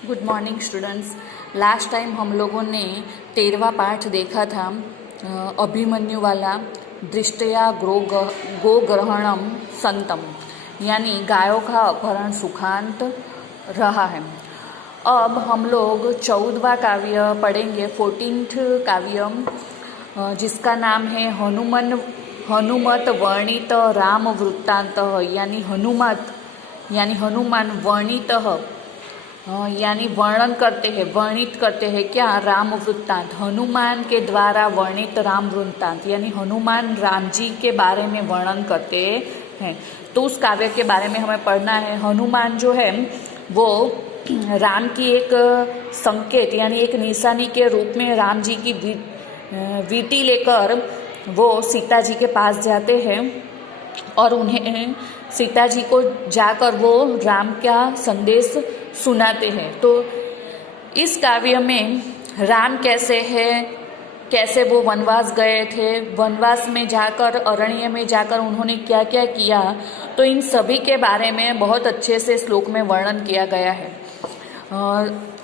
Good morning students. Last time हम लोगों ने 13वां पाठ देखा था, अभिमन्यु वाला। दृष्टया गोग्रहणम संतम, यानी गायों का अपहरण सुखांत रहा है। अब हम लोग 14वां काव्य पढ़ेंगे, 14th काव्य, जिसका नाम है हनुमत वर्णित राम वृत्तांत, यानी हनुमान वर्णित, यानी वर्णन करते हैं, वर्णित करते हैं क्या? राम वृत्तांत। हनुमान के द्वारा वर्णित राम वृत्तांत, यानी हनुमान राम जी के बारे में वर्णन करते हैं। तो उस काव्य के बारे में हमें पढ़ना है। हनुमान जो है वो राम की एक संकेत यानी एक निशानी के रूप में राम जी की वीटी लेकर वो सीता जी के पास जाते हैं और उन्हें सीता जी को जाकर वो राम का संदेश सुनाते हैं। तो इस काव्य में राम कैसे है, कैसे वो वनवास गए थे, वनवास में जाकर, अरण्य में जाकर उन्होंने क्या क्या किया, तो इन सभी के बारे में बहुत अच्छे से श्लोक में वर्णन किया गया है।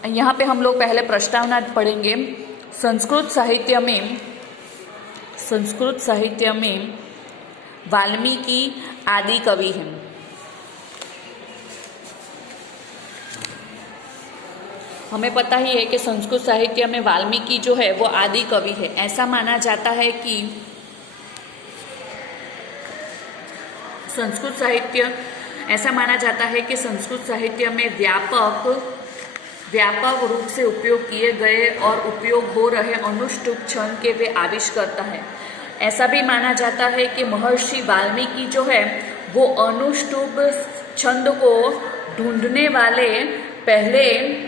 यहाँ पे हम लोग पहले प्रस्तावना पढ़ेंगे। संस्कृत साहित्य में वाल्मीकि आदि कवि हैं। हमें पता ही है कि संस्कृत साहित्य में वाल्मीकि जो है वो आदि कवि है। ऐसा माना जाता है कि संस्कृत साहित्य में व्यापक रूप से उपयोग किए गए और उपयोग हो रहे अनुष्टुप छंद के वे आविष्कर्ता है। ऐसा भी माना जाता है कि महर्षि वाल्मीकि जो है वो अनुष्टुप छंद को ढूंढने वाले पहले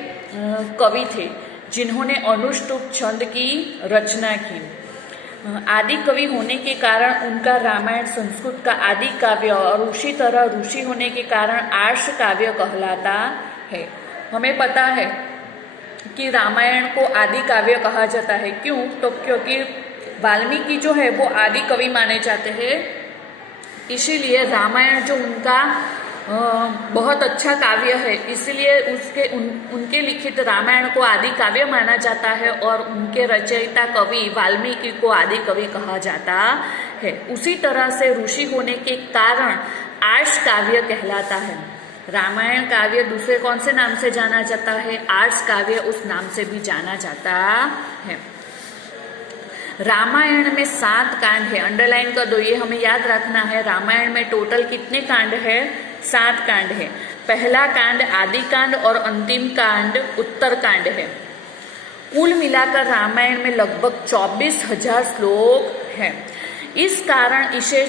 कवि थे जिन्होंने अनुष्टुप छंद की रचना की। आदि कवि होने के कारण उनका रामायण संस्कृत का आदि काव्य और उसी तरह ऋषि होने के कारण आर्ष काव्य कहलाता है। हमें पता है कि रामायण को आदि काव्य कहा जाता है। क्यों? तो क्योंकि वाल्मीकि जो है वो आदि कवि माने जाते हैं, इसीलिए रामायण जो उनका बहुत अच्छा काव्य है, इसलिए उनके लिखित रामायण को आदि काव्य माना जाता है और उनके रचयिता कवि वाल्मीकि को आदि कवि कहा जाता है। उसी तरह से ऋषि होने के कारण आर्ष काव्य कहलाता है। रामायण काव्य दूसरे कौन से नाम से जाना जाता है? आर्ष काव्य उस नाम से भी जाना जाता है। रामायण में 7 कांड है, अंडरलाइन कर दो, ये हमें याद रखना है। रामायण में टोटल कितने कांड है? 7 कांड है। पहला कांड आदि कांड और अंतिम कांड उत्तर कांड है। कुल मिलाकर रामायण में लगभग 24,000 श्लोक हैं। इस कारण इसे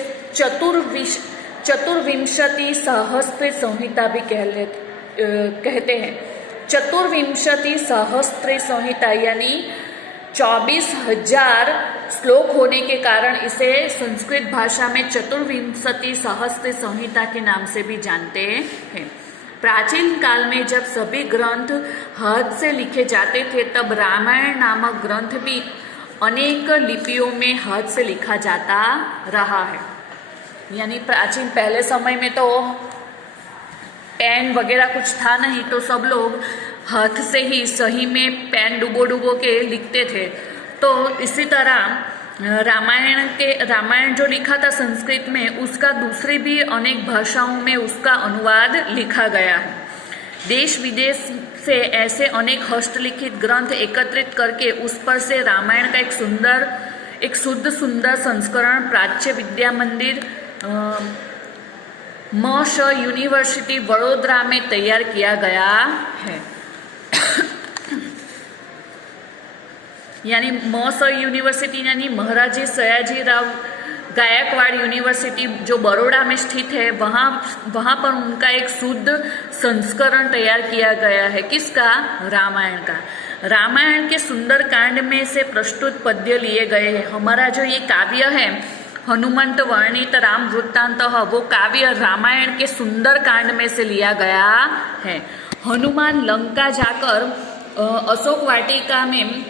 चतुर्विंशति सहस्त्र संहिता भी कहते हैं। चतुर्विंशति सहस्त्र संहिता यानी 24,000 श्लोक होने के कारण इसे संस्कृत भाषा में चतुर्विंशति सहस्त्र संहिता के नाम से भी जानते हैं। प्राचीन काल में जब सभी ग्रंथ हाथ से लिखे जाते थे, तब रामायण नामक ग्रंथ भी अनेक लिपियों में हाथ से लिखा जाता रहा है। यानी प्राचीन पहले समय में तो पेन वगैरह कुछ था नहीं, तो सब लोग हाथ से ही सही में पेन डुबो के लिखते थे। तो इसी तरह रामायण जो लिखा था संस्कृत में, उसका दूसरी भी अनेक भाषाओं में उसका अनुवाद लिखा गया है। देश विदेश से ऐसे अनेक हस्तलिखित ग्रंथ एकत्रित करके उस पर से रामायण का एक शुद्ध सुंदर संस्करण प्राच्य विद्या मंदिर म.श. यूनिवर्सिटी वडोदरा में तैयार किया गया है। यानी म.श. यूनिवर्सिटी यानी महाराजी सयाजीराव गायकवाड़ यूनिवर्सिटी जो बड़ौदा में स्थित है, वहाँ पर उनका एक शुद्ध संस्करण तैयार किया गया है। किसका? रामायण का। रामायण के सुंदर कांड में से प्रस्तुत पद्य लिए गए हैं। हमारा जो ये काव्य है हनुमंत वर्णित राम वृत्तांत, वो काव्य रामायण के सुंदर कांड में से लिया गया है। हनुमान लंका जाकर अशोक वाटिका में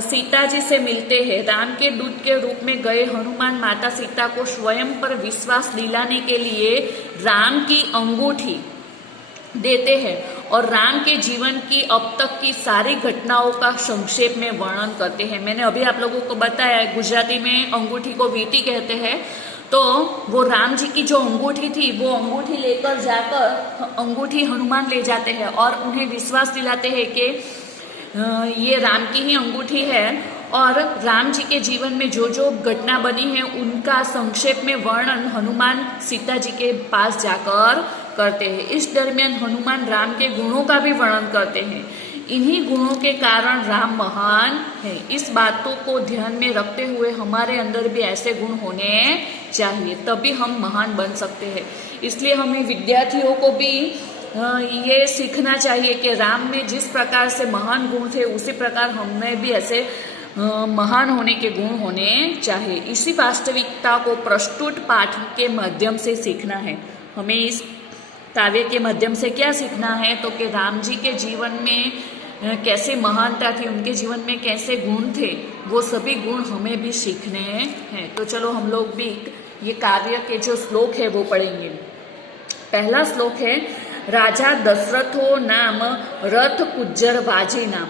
सीता जी से मिलते हैं। राम के दूत के रूप में गए हनुमान माता सीता को स्वयं पर विश्वास दिलाने के लिए राम की अंगूठी देते हैं और राम के जीवन की अब तक की सारी घटनाओं का संक्षेप में वर्णन करते हैं। मैंने अभी आप लोगों को बताया है, गुजराती में अंगूठी को वीटी कहते हैं। तो वो राम जी की जो अंगूठी थी, वो अंगूठी लेकर जाकर अंगूठी हनुमान ले जाते हैं और उन्हें विश्वास दिलाते हैं कि ये राम की ही अंगूठी है। और राम जी के जीवन में जो जो घटना बनी है उनका संक्षेप में वर्णन हनुमान सीता जी के पास जाकर करते हैं। इस दरमियान हनुमान राम के गुणों का भी वर्णन करते हैं। इन्हीं गुणों के कारण राम महान है। इस बातों को ध्यान में रखते हुए हमारे अंदर भी ऐसे गुण होने चाहिए, तभी हम महान बन सकते हैं। इसलिए हमें विद्यार्थियों को भी ये सीखना चाहिए कि राम में जिस प्रकार से महान गुण थे उसी प्रकार हमें भी ऐसे महान होने के गुण होने चाहिए। इसी वास्तविकता को प्रस्तुत पाठ के माध्यम से सीखना है। हमें इस काव्य के माध्यम से क्या सीखना है, तो कि राम जी के जीवन में कैसे महानता थी, उनके जीवन में कैसे गुण थे, वो सभी गुण हमें भी सीखने हैं। तो चलो हम लोग भी ये काव्य के जो श्लोक है वो पढ़ेंगे। पहला श्लोक है, राजा दशरथो नाम रथ कुज्जर वाजी नाम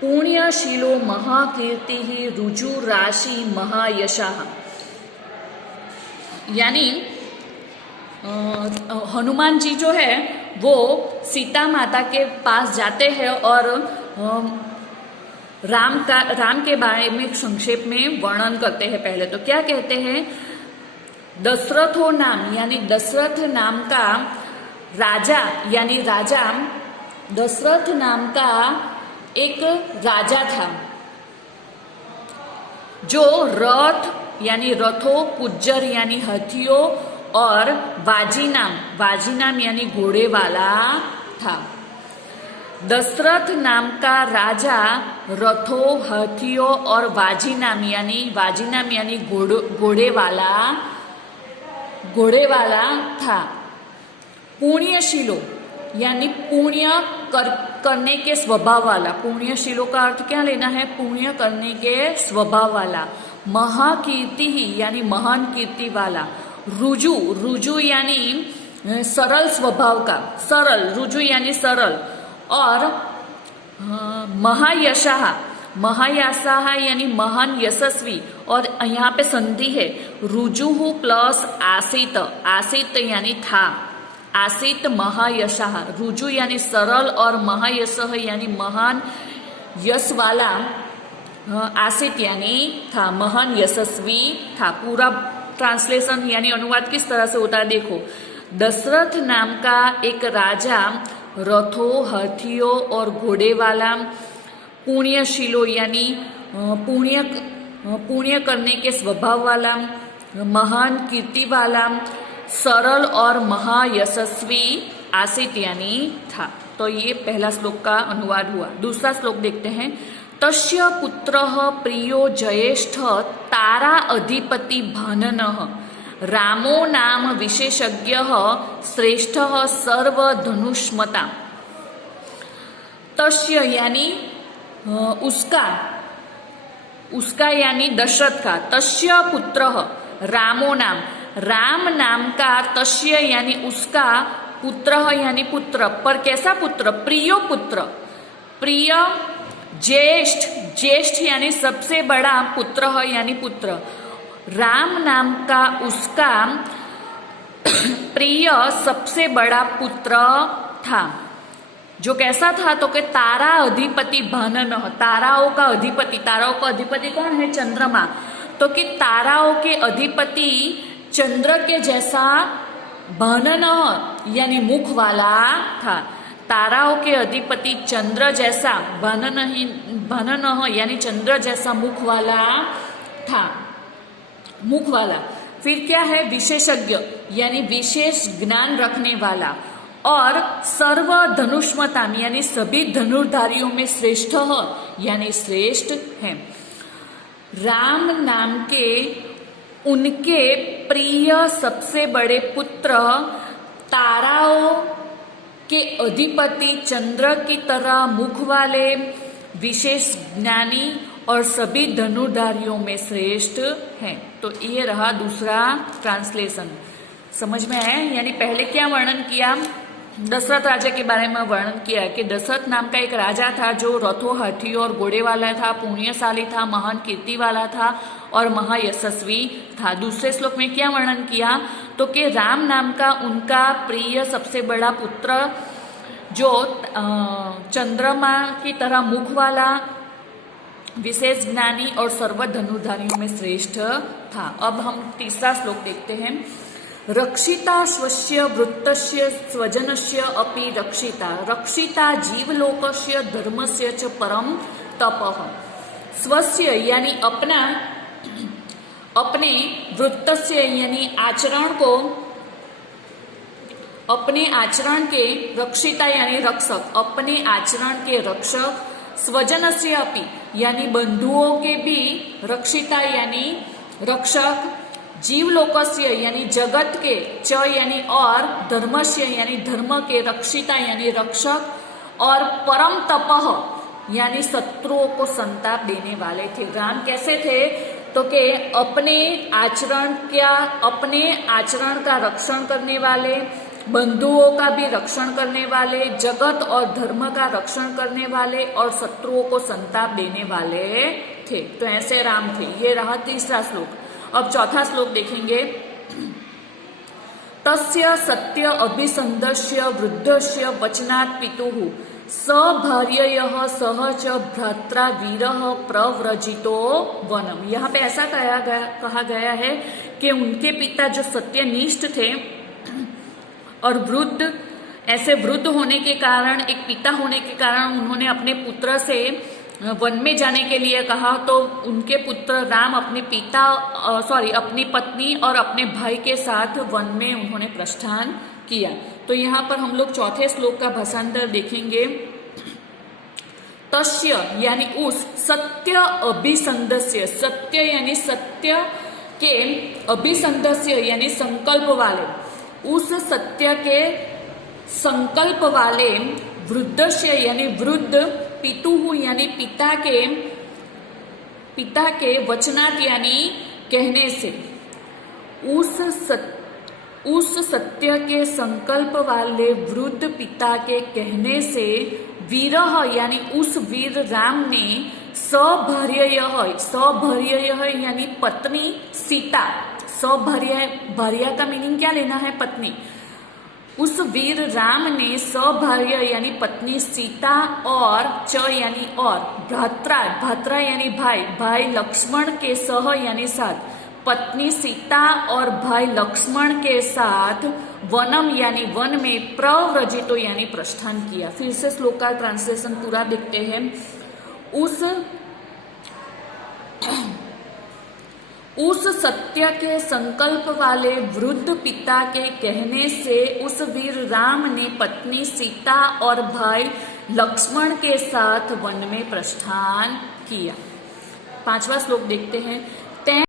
पुण्यशीलो महाकीर्ति रुजु राशि महायशः। यानी हनुमान जी जो है वो सीता माता के पास जाते हैं और राम के बारे में संक्षेप में वर्णन करते हैं। पहले तो क्या कहते हैं, दशरथो नाम यानी दशरथ नाम का राजा, यानी राजा दशरथ नाम का एक राजा था जो रथ यानी रथों, कुज्जर यानी हाथियों और वाजी नाम यानी घोड़े वाला था। दशरथ नाम का राजा रथों, हाथियों और वाजी नाम यानी घोड़े वाला था। पुण्यशीलो यानी पुण्य करने के स्वभाव वाला। पुण्यशीलो का अर्थ क्या लेना है, पुण्य करने के स्वभाव वाला। महाकीर्ति ही यानी महान कीर्ति वाला। रुजु यानी सरल स्वभाव का, रुजु यानी सरल। और महायशः यानी महान यशस्वी। और यहाँ पे संधि है, रुजुहु प्लस आसित यानी था। आसित महायशः, रुजु यानी सरल और महायशः यानी महान यश वाला। आसित यानी था, महान यशस्वी था। पूरा ट्रांसलेशन यानी अनुवाद किस तरह से होता है देखो। दशरथ नाम का एक राजा रथों, हाथियों और घोड़े वाला, पुण्यशीलो यानी पुण्य करने के स्वभाव वाला, महान कीर्ति वाला, सरल और महायशस्वी, आसित यानी था। तो ये पहला श्लोक का अनुवाद हुआ। दूसरा श्लोक देखते हैं। तस्य पुत्रः प्रियो ज्येष्ठ तारा अधिपति भाननः रामो नाम विशेषज्ञः श्रेष्ठः सर्वधनुष्मता। तस्य यानी उसका यानी दशरथ का। तस्य पुत्रः रामो राम नाम का तस्य यानी उसका, पुत्रः यानी पुत्र। पर कैसा पुत्र, प्रियो पुत्र। प्रिय ज्येष्ठ यानी सबसे बड़ा, पुत्र यानी पुत्र। राम नाम का उसका प्रिय सबसे बड़ा पुत्र था, जो कैसा था तो कि तारा अधिपति भानन। ताराओं का अधिपति कौन है, चंद्रमा। तो कि ताराओं के अधिपति चंद्र के जैसा भानन यानी मुख वाला था। ताराओं के अधिपति चंद्र जैसा, भानन यानी चंद्र जैसा मुख वाला था, मुख वाला। फिर क्या है, विशेषज्ञ यानी विशेष ज्ञान रखने वाला। और सर्व धनुष्मता यानी सभी धनुर्धारियों में श्रेष्ठ यानी श्रेष्ठ है। राम नाम के उनके प्रिय सबसे बड़े पुत्र ताराओं के अधिपति चंद्र की तरह मुख वाले, विशेष ज्ञानी और सभी धनुर्धारियों में श्रेष्ठ हैं। तो ये रहा दूसरा ट्रांसलेशन। समझ में आया? यानी पहले क्या वर्णन किया दशरथ राजा के बारे में वर्णन किया है कि दशरथ नाम का एक राजा था जो रथों, हाथी और घोड़े वाला था, पुण्यशाली था, महान कीर्ति वाला था और महायशस्वी था। दूसरे श्लोक में क्या वर्णन किया, तो कि राम नाम का उनका प्रिय सबसे बड़ा पुत्र जो चंद्रमा की तरह मुख वाला, विशेष ज्ञानी और सर्व धनुर्धारियों में श्रेष्ठ था। अब हम तीसरा श्लोक देखते हैं। रक्षिता स्वस्य वृत्तस्य स्वजनस्य अपि रक्षिता, रक्षिता जीवलोकस्य धर्मस्य च परम तपः। स्वस्य यानी अपना, अपने, वृत्तस्य यानी आचरण को, अपने आचरण के, रक्षिता यानी रक्षक, अपने आचरण के रक्षक, स्वजनस्य अपि यानी बंधुओं के भी रक्षिता यानी रक्षक, जीवलोकस्य यानी जगत के, च यानी और, धर्मस्य यानी धर्म के, रक्षिता यानी रक्षक और परम तपः यानी शत्रुओं को संताप देने वाले थे। राम कैसे थे, तो कि अपने आचरण का रक्षण करने वाले, बंधुओं का भी रक्षण करने वाले, जगत और धर्म का रक्षण करने वाले और शत्रुओं को संताप देने वाले थे। तो ऐसे राम थे। ये रहा तीसरा श्लोक। अब चौथा श्लोक देखेंगे। तस्य सत्य अभिसंदस्य वृद्धस्य वचनात् पितुः स भार्ययः सह च भ्रात्रा वीरः प्रव्रजितो वनम। यहाँ पे ऐसा कहा गया है कि उनके पिता जो सत्यनिष्ठ थे और वृद्ध, ऐसे वृद्ध होने के कारण, एक पिता होने के कारण उन्होंने अपने पुत्र से वन में जाने के लिए कहा, तो उनके पुत्र राम अपने अपनी पत्नी और अपने भाई के साथ वन में उन्होंने प्रस्थान किया। तो यहाँ पर हम लोग चौथे श्लोक का भाषांतर देखेंगे। तस्य यानी उस, सत्य अभिसंदस्य, सत्य यानी सत्य के, अभिसंदस्य यानी संकल्प वाले, उस सत्य के संकल्प वाले, वृद्धस्य यानी वृद्ध, पितुः यानी पिता के वचनात् यानी कहने से, उस सत्य के संकल्प वाले वृद्ध पिता के कहने से, वीरः यानी उस वीर राम ने, सभार्ययः यानी पत्नी सीता, भार्या का मीनिंग क्या लेना है, पत्नी। उस वीर राम ने सभार्य यानी पत्नी सीता और च यानी और, भ्रात्रा यानी भाई लक्ष्मण के सह यानी साथ, पत्नी सीता और भाई लक्ष्मण के साथ, वनम यानी वन में, प्रव्रजितो यानी प्रस्थान किया। फिर से श्लोक का ट्रांसलेशन पूरा देखते हैं। उस सत्य के संकल्प वाले वृद्ध पिता के कहने से उस वीर राम ने पत्नी सीता और भाई लक्ष्मण के साथ वन में प्रस्थान किया। पांचवा श्लोक देखते हैं।